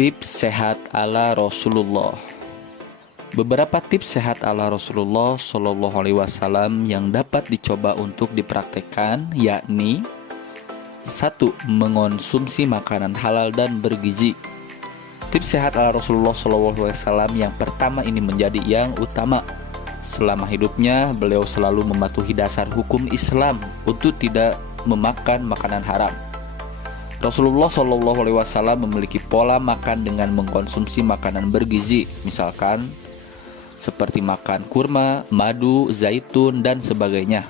Tips sehat ala Rasulullah. Beberapa tips sehat ala Rasulullah Shallallahu Alaihi Wasallam yang dapat dicoba untuk dipraktekkan, yakni 1. Mengonsumsi makanan halal dan bergizi. Tips sehat ala Rasulullah Shallallahu Alaihi Wasallam yang pertama ini menjadi yang utama. Selama hidupnya, beliau selalu mematuhi dasar hukum Islam untuk tidak memakan makanan haram. Rasulullah Shallallahu Alaihi Wasallam memiliki pola makan dengan mengkonsumsi makanan bergizi, misalkan seperti makan kurma, madu, zaitun, dan sebagainya.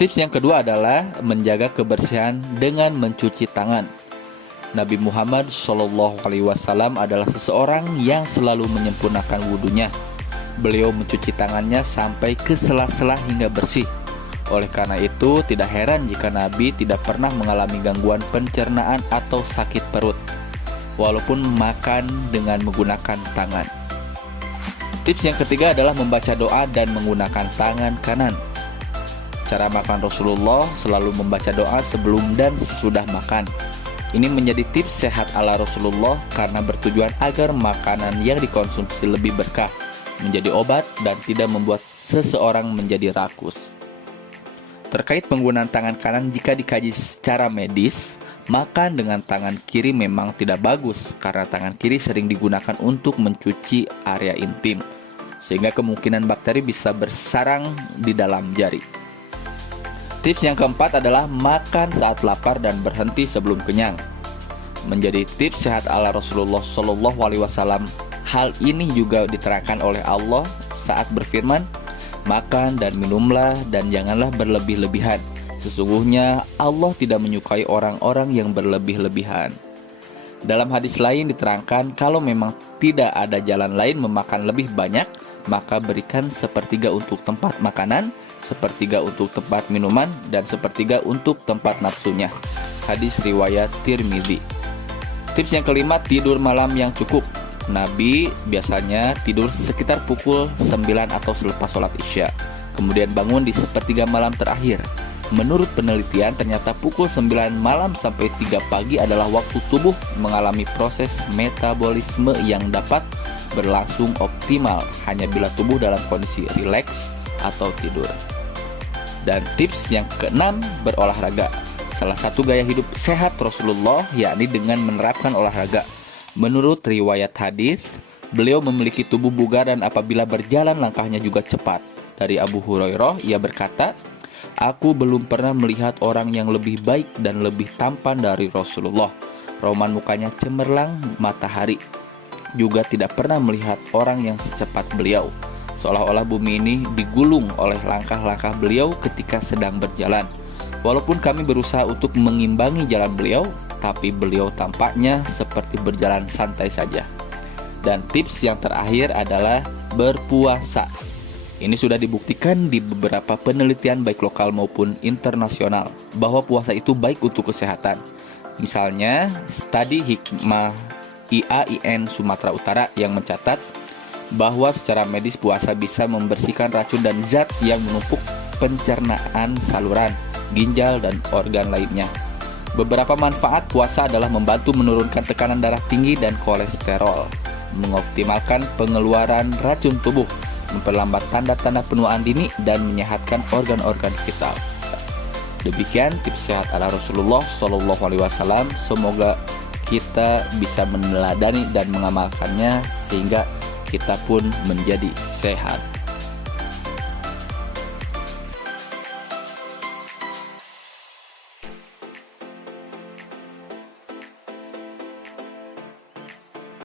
Tips yang kedua adalah menjaga kebersihan dengan mencuci tangan. Nabi Muhammad Shallallahu Alaihi Wasallam adalah seseorang yang selalu menyempurnakan wudunya. Beliau mencuci tangannya sampai ke sela-sela hingga bersih. Oleh karena itu, tidak heran jika Nabi tidak pernah mengalami gangguan pencernaan atau sakit perut, walaupun makan dengan menggunakan tangan. Tips yang ketiga adalah membaca doa dan menggunakan tangan kanan. Cara makan Rasulullah selalu membaca doa sebelum dan sesudah makan. Ini menjadi tips sehat ala Rasulullah karena bertujuan agar makanan yang dikonsumsi lebih berkah, menjadi obat, dan tidak membuat seseorang menjadi rakus. Terkait penggunaan tangan kanan, jika dikaji secara medis, makan dengan tangan kiri memang tidak bagus karena tangan kiri sering digunakan untuk mencuci area intim, sehingga kemungkinan bakteri bisa bersarang di dalam jari. Tips yang keempat adalah makan saat lapar dan berhenti sebelum kenyang. Menjadi tips sehat ala Rasulullah Shallallahu Alaihi Wasallam, hal ini juga diterangkan oleh Allah saat berfirman, "Makan dan minumlah dan janganlah berlebih-lebihan. Sesungguhnya Allah tidak menyukai orang-orang yang berlebih-lebihan." Dalam hadis lain diterangkan kalau memang tidak ada jalan lain memakan lebih banyak, maka berikan sepertiga untuk tempat makanan, sepertiga untuk tempat minuman, dan sepertiga untuk tempat nafsunya. Hadis riwayat Tirmidzi. Tips yang kelima, tidur malam yang cukup. Nabi biasanya tidur sekitar pukul 9 atau selepas sholat isya, kemudian bangun di sepertiga malam terakhir. Menurut penelitian, ternyata pukul 9 malam sampai 3 pagi adalah waktu tubuh mengalami proses metabolisme yang dapat berlangsung optimal hanya bila tubuh dalam kondisi rileks atau tidur. Dan tips yang keenam, berolahraga. Salah satu gaya hidup sehat Rasulullah yakni dengan menerapkan olahraga. Menurut riwayat hadis, beliau memiliki tubuh bugar dan apabila berjalan langkahnya juga cepat. Dari Abu Hurairah, ia berkata, "Aku belum pernah melihat orang yang lebih baik dan lebih tampan dari Rasulullah. Roman mukanya cemerlang matahari. Juga tidak pernah melihat orang yang secepat beliau. Seolah-olah bumi ini digulung oleh langkah-langkah beliau ketika sedang berjalan. Walaupun kami berusaha untuk mengimbangi jalan beliau, tapi beliau tampaknya seperti berjalan santai saja." Dan tips yang terakhir adalah berpuasa. Ini sudah dibuktikan di beberapa penelitian baik lokal maupun internasional bahwa puasa itu baik untuk kesehatan. Misalnya, studi Hikmah IAIN Sumatera Utara yang mencatat bahwa secara medis puasa bisa membersihkan racun dan zat yang menumpuk pencernaan saluran, ginjal, dan organ lainnya. Beberapa manfaat puasa adalah membantu menurunkan tekanan darah tinggi dan kolesterol, mengoptimalkan pengeluaran racun tubuh, memperlambat tanda-tanda penuaan dini, dan menyehatkan organ-organ vital. Demikian tips sehat ala Rasulullah Shallallahu Alaihi Wasallam. Semoga kita bisa meneladani dan mengamalkannya sehingga kita pun menjadi sehat.